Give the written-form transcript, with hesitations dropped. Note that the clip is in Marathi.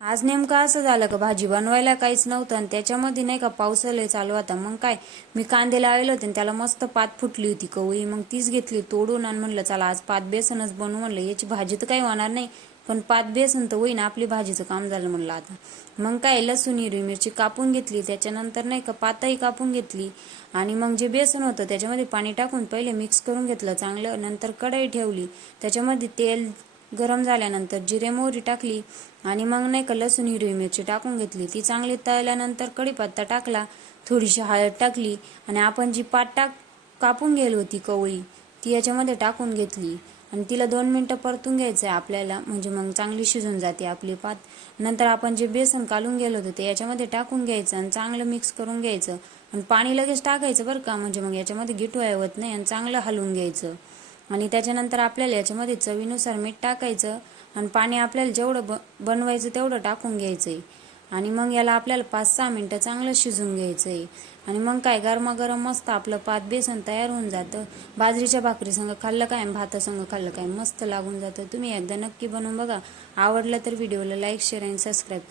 आज नेमकं असं झालं का भाजी बनवायला काहीच नव्हतं आणि त्याच्यामध्ये नाही का पाऊस लय चालू होता. मग काय मी कांदे लावले होते आणि त्याला मस्त पात फुटली होती कवळी. मग तीच घेतली तोडून आणि म्हणलं चला आज पात बेसनच बनवू. म्हणलं याची भाजी तर काही होणार नाही पण पात बेसन तर होईन, आपली भाजीचं काम झालं म्हणलं आता. मग काय लसूण हिरवी मिरची कापून घेतली, त्याच्यानंतर नाही का पातही कापून घेतली आणि मग जे बेसन होतं त्याच्यामध्ये पाणी टाकून पहिले मिक्स करून घेतलं चांगलं. नंतर कढई ठेवली, त्याच्यामध्ये तेल गरम झाल्यानंतर जिरे मोहरी टाकली आणि मग नाही का लसूण हिरवी मिरची टाकून घेतली. ती चांगली तळल्यानंतर कढीपत्ता टाकला, थोडीशी हळद टाकली आणि आपण जी पात कापून गेली होती कवळी ती याच्यामध्ये टाकून घेतली आणि तिला 2 मिनिटं परतून घ्यायचं आहे आपल्याला, म्हणजे मग चांगली शिजून जाते आपली पात. नंतर आपण जे बेसन कालून गेलो होतं ते याच्यामध्ये टाकून घ्यायचं आणि चांगलं मिक्स करून घ्यायचं आणि पाणी लगेच टाकायचं बरं का, म्हणजे मग याच्यामध्ये गिठवाय होत नाही आणि चांगलं हलवून घ्यायचं. आणि त्याच्यानंतर आपल्याला याच्यामध्ये चवीनुसार मीठ टाकायचं आणि पाणी आपल्याला जेवढं बनवायचं तेवढं टाकून घ्यायचं आहे आणि मग याला आपल्याला 5-6 मिनिटं चांगलं शिजून घ्यायचं आहे. आणि मग काय गरमागरम मस्त आपलं पात बेसन तयार होऊन जातं. बाजरीच्या भाकरीसंग खाल्लं काय भातासंग खाल्लं काय मस्त लागून जातं. तुम्ही एकदा नक्की बनवून बघा. आवडलं तर व्हिडिओला लाईक शेअर आणि सबस्क्राईब करा.